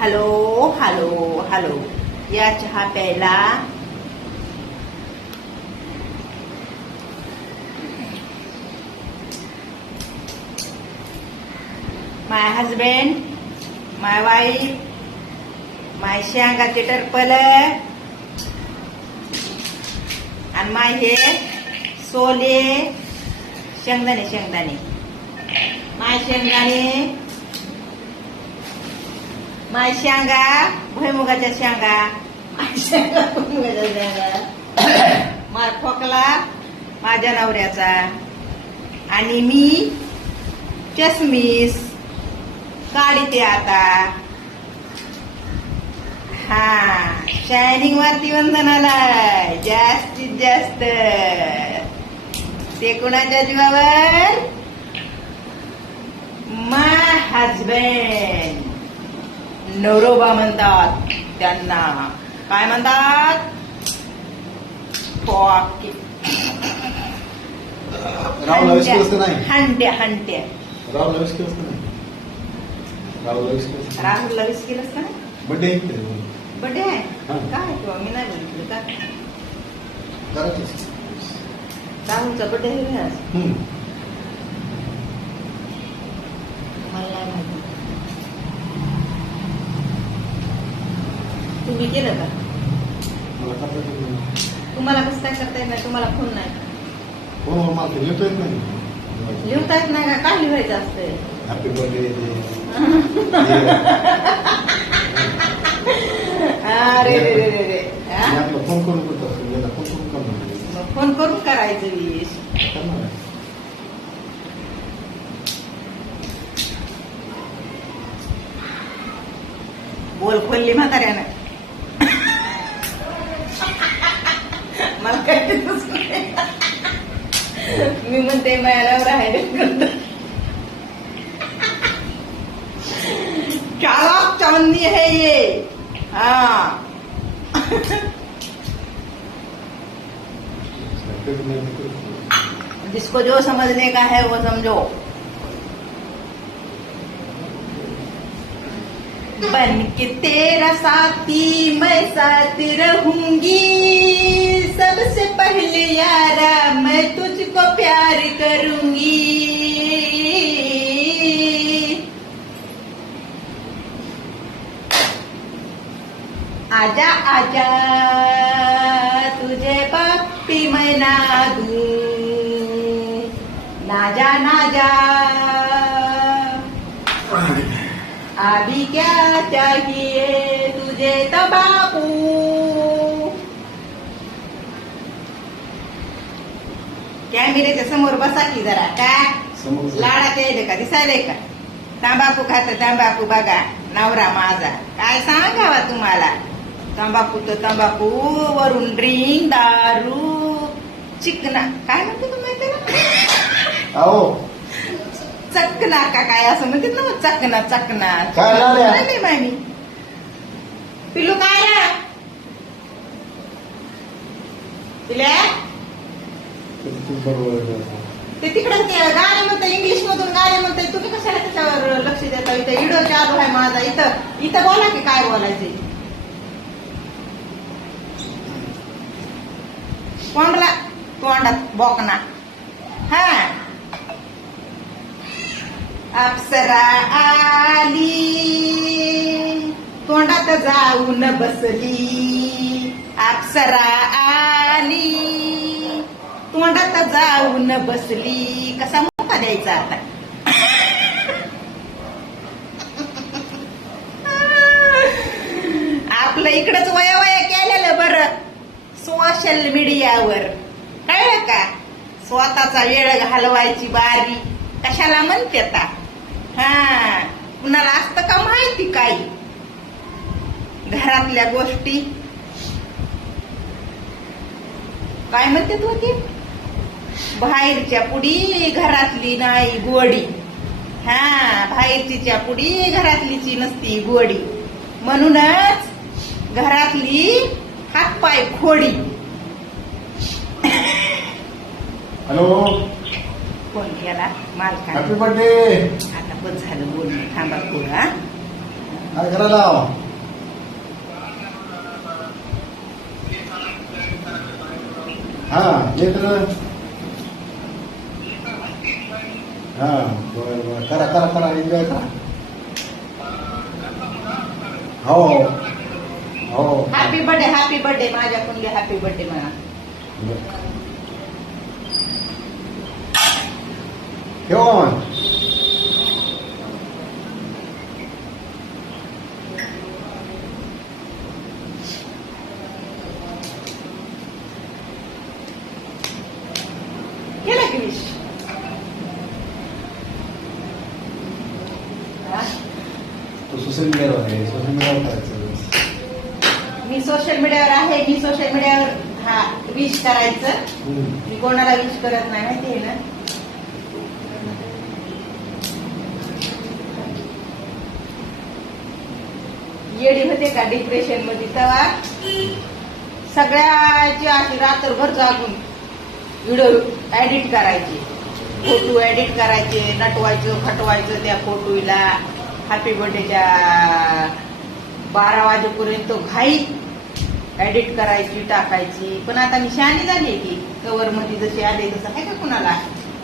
Hello hello hello, या चहा प्यायला. माय हजबंड, माय वाईफ, माय शेंगाचे टरपल आणि माय हे सोले शेंगदाणे शेंगदाणे माय शेंगदाणे माय शेंगा भुईमुगाच्या शेंगा माय शेंगा भुईमुगाच्या शेंगा माय खोकला माझ्या नवऱ्याचा आणि मी चष्मीस काढते आता. हा, शायनिंग वरती वंदनाला जास्तीत जास्त ते कुणाच्या जीवावर? माय हजबंड. नवरोबा म्हणतात त्यांना. काय म्हणतात? हंट्या हंट्या. राहुलला विश केलंस का? बर्थडे आहे काय? मी नाही बघितलं का? राहुलचा बर्थडे आहे आज. मला नाही माहिती. तुम्ही केलं का? तुम्हाला कसं काय करता येत नाही? तुम्हाला फोन नाही? लिहता येत नाही का? काय लिहायचं असतंय? Happy birthday. अरे रे रे रे रे. फोन करून फोन करून करायचं विश. बोल खोलली म्हाताऱ्यानं. मला काय मी म्हणते माझ्यावर आहे चालाक चांदी है ये. हाँ जिसको जो समझने का है वो समझो. बन के तेरा साथी मैं साथ रहूंगी. सबसे पहले यारा मैं तुझको प्यार करूंगी. आजा आजा तुझे पप्पी मैं ना दूं. ना जा ना जा. अभी क्या चाहिए तुझे तंबाकू. कॅमेऱ्याच्या समोर बसा की जरा. काय लाडात यायले का? दिसायले का? तंबाखू खात तंबाखू बघा नवरा माझा. काय सांगावा तुम्हाला? तंबाखू तर तंबाखू, वरून ड्रिंक, दारू, चिकना. काय म्हणते तुम्ही त्याला? चकना का काय असं म्हणते ना? चकना चकना नाही मामी. पिलू काय रे? पिल्या ते तिकडे गाणे म्हणता, इंग्लिश मधून गाणे म्हणताय. तुम्ही कशाला त्याच्यावर लक्ष देता? इथं व्हिडिओ चालू आहे माझा. इथं बोला की काय बोलायचे. तोंडात बोकना. हा, अप्सरा आली तोंडात जाऊन बसली. अप्सरा आली तोंडात जाऊन बसली. कसा मोका द्यायचा आता? आपलं इकडंच वया वया केलेलं बरं सोशल मीडियावर. कळलं का? स्वतःचा वेळ घालवायची बारी कशाला म्हणते आता? हा, कुणाला असतं का माहिती काही घरातल्या गोष्टी? काय म्हणते तू? ती बाहेरच्या पुढी घरातली नाही गोडी. हा, बाहेरची पुढी घरातलीची नसती गोडी. म्हणूनच घरातली हातपाय खोडी. हॅलो, फोन केला मालकाने. Happy birthday. आता बस झालं बोलणं. थांबा थोडं. काय करायला हा लेकर हा बरं बरं करा करा करा एन्जॉय करा हो हो हॅपी बर्थडे माझ्याकडून हॅपी बर्थडे म्हणा. ठेवा मग केला की विश तो सोशल मीडियावर आहे सोशल मीडियावर करायचं मी सोशल मीडियावर आहे. मी सोशल मीडियावर हा विश करायचं. मी कोणाला विश करत नाही माहिती आहे ना. येडी होते का डिप्रेशन मध्ये तेव्हा सगळ्याची अशी रात्रभर जागून व्हिडिओ एडिट करायचे, फोटो एडिट करायचे, नटवायचं खटवायचं त्या फोटोला. हॅपी बर्थडेच्या 12 वाजेपर्यंत घाई एडिट करायची टाकायची. पण आता मी शहाणी झाली की कवर मध्ये जसे आले तसं आहे का कुणाला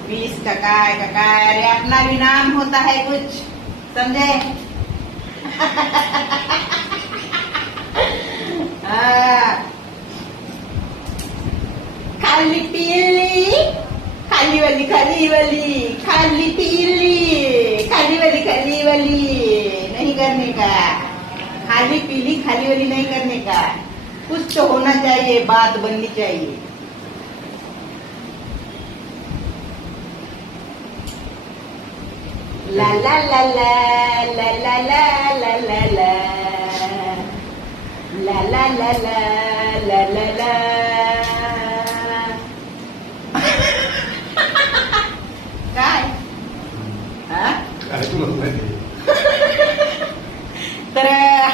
वीस का काय अरे अपना भी नाम होता है कुछ समझे. खाली पिली खाली वाली खाली वाली खाली पिली खाली वाली नहीं करने का. खाली पीली खाली वाली नहीं करने का. कुछ तो होना चाहिए, बात बननी चाहिए. ला ला ला ला ला ला ला ला ला ला ला ला ला ला ला ला ला. काय हा काय तुला माहिती तर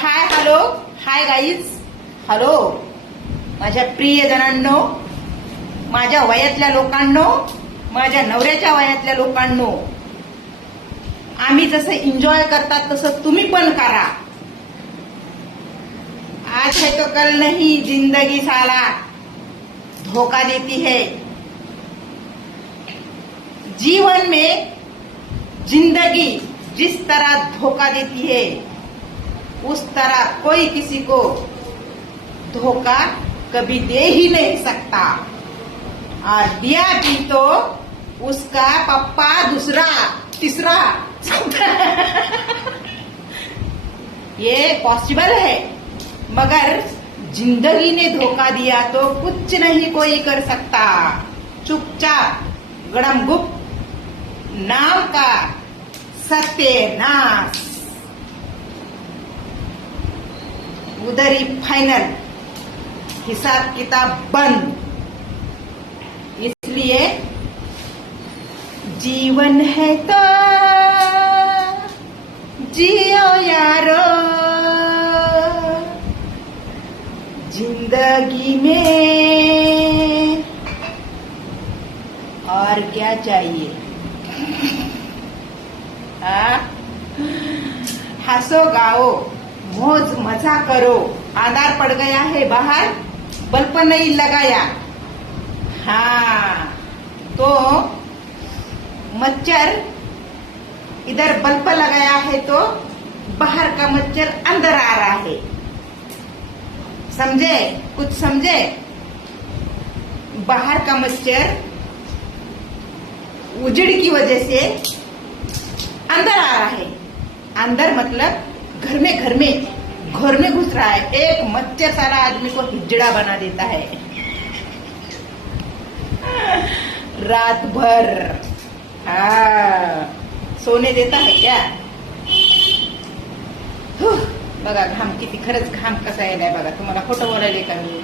hi hello hi guys hello माझ्या प्रिय जणांनो, माझ्या वयातल्या लोकांनो, माझ्या नवऱ्याच्या वयातल्या लोकांनो, आम्ही जसं एन्जॉय करतात तसं तुम्ही पण करा. आज है तो कल नहीं, जिंदगी साला धोखा देती है. जीवन में जिंदगी जिस तरह धोखा देती है उस तरह कोई किसी को धोखा कभी दे ही नहीं सकता. और दिया भी तो उसका पप्पा दूसरा तीसरा ये पॉसिबल है. मगर जिंदगी ने धोखा दिया तो कुछ नहीं कोई कर सकता. चुपचाप गड़मगुप्त नाम का सत्यानाश. उधर ही फाइनल, हिसाब किताब बंद. इसलिए जीवन है तो जियो यारो, जिंदगी में और क्या चाहिए. हंसो गाओ मौज मजा करो. आधार पड़ गया है बाहर, बल्ब नहीं लगाया. हाँ तो मच्छर इधर बल्ब लगाया है तो बाहर का मच्छर अंदर आ रहा है. समझे कुछ समझे. बाहर का मच्छर उजड़ की वजह से अंदर आ रहा है. अंदर मतलब घर में घुस रहा है. एक मच्छर सारा आदमी को हिजड़ा बना देता है रात भर. सोने देता है क्या. बघा घाम किती, खरंच घाम कसा यायलाय बघा. तुम्हाला खोटं बोलायले का मी.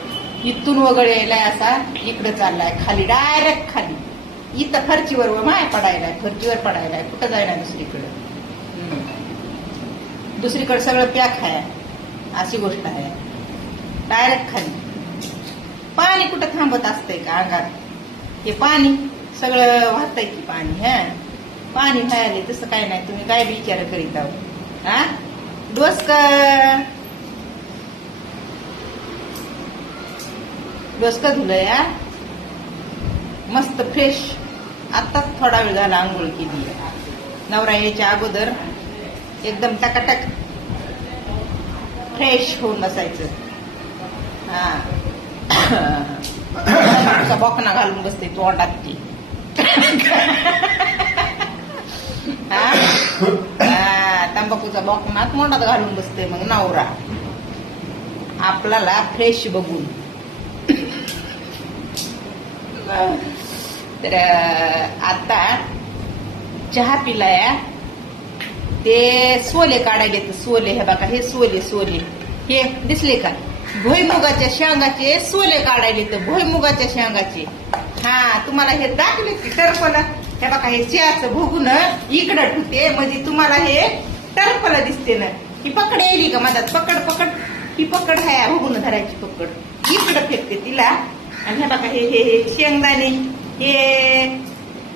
इथून वगळ यायलाय असा इकडे चाललाय खाली, डायरेक्ट खाली. इथं फरचीवर माय पडायलाय, फरचीवर पडायलाय. कुठं जायना दुसरीकडे. दुसरीकडे सगळं पॅक आहे अशी गोष्ट आहे. डायरेक्ट खाली. पाणी कुठं थांबत असतंय का अंगात. हे पाणी सगळं वाहतंय की पाणी. पाणी व्हायला तसं काय नाही. तुम्ही काय विचार करीत आहो. डोसकं धुलं या मस्त फ्रेश. आत्ताच थोडा वेळ झाला आंघोळ केली. नवरा यायच्या अगोदर एकदम टकाटक फ्रेश होऊन बसायचं. हा बॉकना घालून बसते तोंडात ती. तंबाखूचा बॉकना तोंडात घालून बसते मग नवरा आपल्याला फ्रेश बघून. तर आता चहा पिलाया ते सोले काढायले. तर सोले हे बघा हे सोले हे दिसले का भुईमुगाच्या शेंगाचे सोले काढायले. तर भुईमुगाच्या शेंगाचे तुम्हाला हे दाखले की टरफल. हे बघा हे चियाचं भोगून इकडं ठुते म्हणजे तुम्हाला हे टरफल दिसते ना. ही पकड येईल का मधात पकड ही पकड आहे भोगून धरायची पकड इकडं फेकते तिला. आणि हे बघा हे शेंगदाणे हे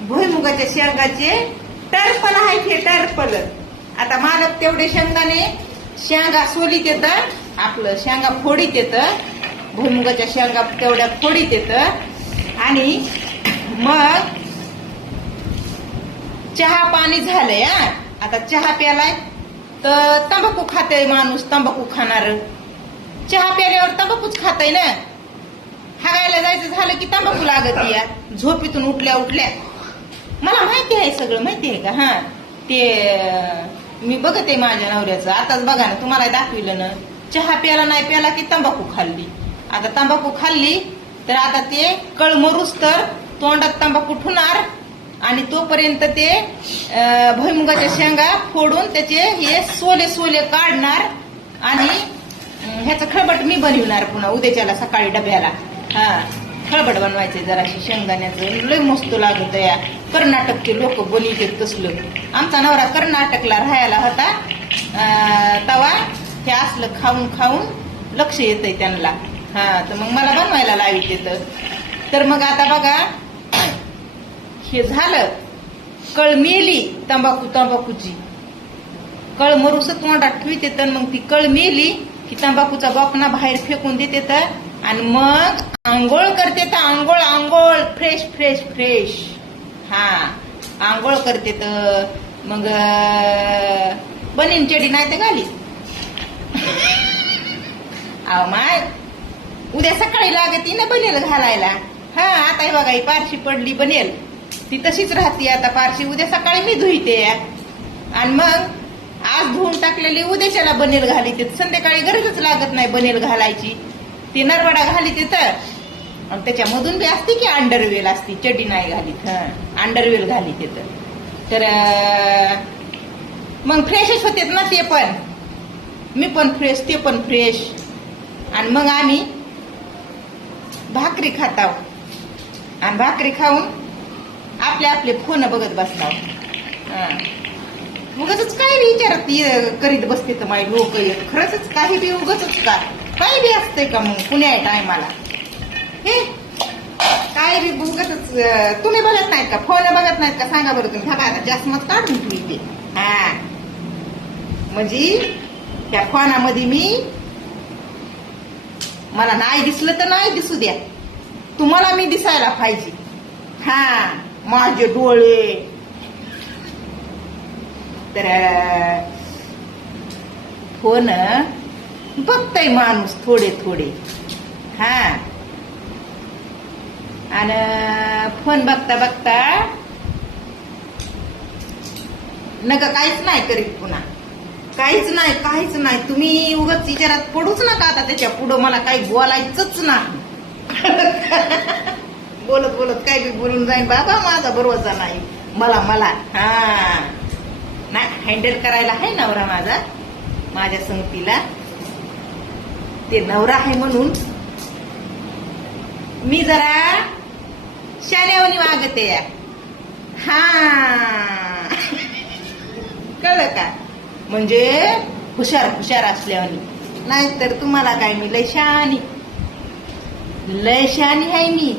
भुईमुगाच्या शेंगाचे टरफल आहे. हे टरफल आता मालक तेवढे शेंगा सोलीत येत आपलं शेंगा फोडीत येत. भुईमुगाच्या शेंगा तेवढ्या फोडीत येत. आणि मग चहा पाणी झालंय. आता चहा प्यालाय तर तंबाखू खाते माणूस. तंबाखू खाणार चहा प्याल्यावर तंबाखूच खाताय ना. हागायला जायचं झालं की तंबाखू लागत या झोपेतून उठल्या मला माहिती आहे सगळं माहिती आहे का. ते मी बघते माझ्या नवऱ्याचं. आताच बघा ना तुम्हाला दाखविलं ना. चहा प्याला नाही प्याला की तंबाखू खाल्ली. आता तंबाखू खाल्ली तर आता ते कळमरूस तर तोंडात तंबाखू ठुणार. आणि तोपर्यंत ते भुईमुगाच्या शेंगा फोडून त्याचे हे सोले काढणार. आणि ह्याचं खळबट मी बनविणार पुन्हा उद्याच्याला सकाळी डब्याला. खळबट बनवायचे जराशी शेंगदाण्याचं लय मस्त लागत या. कर्नाटकचे लोक बोलीचे तसलं. आमचा नवरा कर्नाटकला राहायला होता तवा हे असलं खाऊन लक्ष येतंय त्यांना. तर मग मला बनवायला लावित येतं. तर मग आता बघा हे झालं. कळ मेली तंबाखूची कळ मरूस तोंडात ठेवते. तर मग ती कळ मेली की तंबाखूचा बॉकना बाहेर फेकून देते. तर आणि मग आंघोळ करते. तर आंघोळ फ्रेश आंघोळ करते. तर मग बनीन चेडी नाही तर घाली. माय उद्या सकाळी लागते ना बनेल घालायला. आता हे बघा ही पारशी पडली बनेल ती तशीच राहते. आता पारशी उद्या सकाळी मी धुईते. आणि मग आज धुवून टाकलेली उद्याच्याला बनेल घाली. ते संध्याकाळी गरजच लागत नाही बनेल घालायची. ती नरवडा घाली तिथं. आणि त्याच्यामधून बी असते की अंडरवेल असती. चड्डी नाही घालीत अंडरवेल घाली तिथं. तर मग फ्रेशच होते ना ते पण. मी पण फ्रेश ते पण फ्रेश. आणि मग आम्ही भाकरी खाताव. आणि भाकरी खाऊन आपले फोन बघत बसताव. उगाच काय विचारत करीत बसते तर माझी लोक खरंच काही बी उगाच का काही बी असते का मग पुण्या टायमाला हे काय बी उगाच. तुम्ही बघत नाहीत का फोन बघत नाहीत का सांगा बरं तुम्ही. बघा जास्त मत काढून ठेवते. म्हणजे त्या फोनामध्ये मला नाही दिसलं तर नाही दिसू द्या. तुम्हाला मी दिसायला पाहिजे. माझे डोळे. तर फोन बघताय माणूस थोडे आणि फोन बघता नका काहीच नाही करीत पुन्हा. काहीच नाही. तुम्ही उगाच विचारात पडूच नका. आता त्याच्या पुढं मला काही बोलायचंच नाही. बोलत काय बी बोलून जाईन बाबा माझा भरोसा नाही मला. नाही हँडल करायला आहे नवरा माझ्या संगतीला. ते नवरा आहे म्हणून मी जरा शाण्यावानी वागते. कळलं का. म्हणजे हुशार असल्यावानी. नाहीतर तुम्हाला काय मी लय शहाणी आहे मी.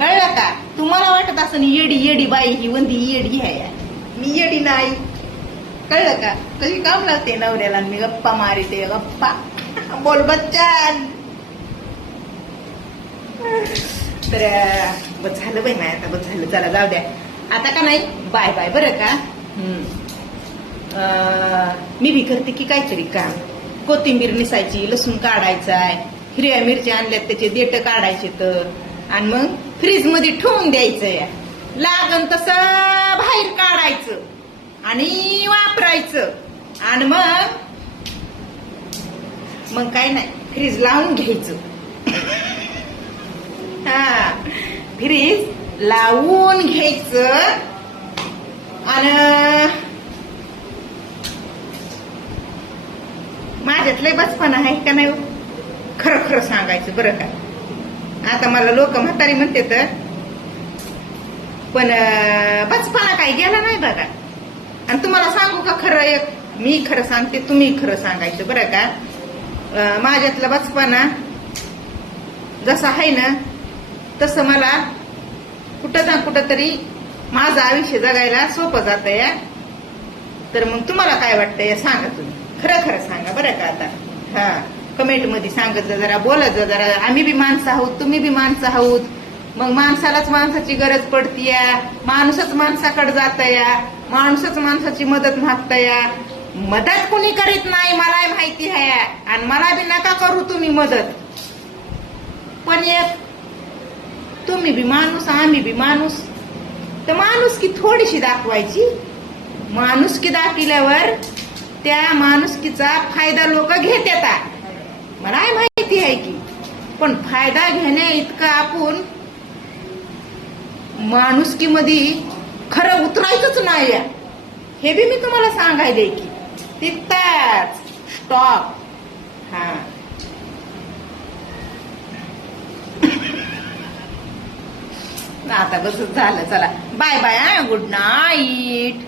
कळलं का. तुम्हाला वाटत असं येडी बाई ही वंदी येडी आहे. मी येडी नाही. कळलं का? कशी काम लावते नवऱ्याला आणि मी गप्पा मारिते गप्पा. बोल बच्चन. तर बस झालं बाई, नाही आता बस झालं, चला जाऊ द्या आता का नाही, बाय बाय बरं का. मी बी करते की काहीतरी काम. कोथिंबीर निसायची, लसूण काढायचाय, हिरव्या मिरच्या आणल्यात त्याचे देठ काढायचे तर, आणि मग फ्रीज मध्ये ठेवून द्यायचंय. लागन तसं बाहेर काढायचं आणि वापरायचं. आणि मग काय नाही, फ्रीज लावून घ्यायचं. हा, फ्रीज लावून घ्यायचं. आणि माझ्यातलं बचपन आहे का नाही, खरं खरं सांगायचं बरं का. आता मला लोक म्हातारी म्हणते तर, पण बचपना काही गेला नाही बघा. आणि तुम्हाला सांगू का खरं, एक मी खरं सांगते, तुम्ही खरं सांगायचं बरं का. माझ्यातला बचपना जसं आहे ना तसं मला कुठं ना कुठं तरी माझं आयुष्य जगायला सोपं जात या. तर मग तुम्हाला काय वाटतंय सांगा, तुम्ही खरं खरं सांगा बरं का. आता हा कमेंट मध्ये सांगत जा जरा, बोलत जा जरा. आम्ही बी माणसं आहोत, तुम्ही बी माणसं आहोत. मग माणसालाच माणसाची गरज पडती, माणूसच माणसाकडे जात या, माणूसच माणसाची मदत मागत या. मदत कुणी करीत नाही मला माहिती आहे, आणि मला बी नका करू तुम्ही मदत. पण एक तुम्ही बी माणूस, आम्ही बी माणूस, तर माणुसकी थोडीशी दाखवायची. माणुसकी दाखविल्यावर त्या माणुसकीचा फायदा लोक घेतात, मला माहिती आहे की. पण फायदा घेण्या इतकं आपण माणुसकीमध्ये खरं उतरायचंच नाही, हे बी मी तुम्हाला सांगायले की. तिथंच स्टॉप. हा, आता बस झालं, चला बाय बाय, गुड नाईट.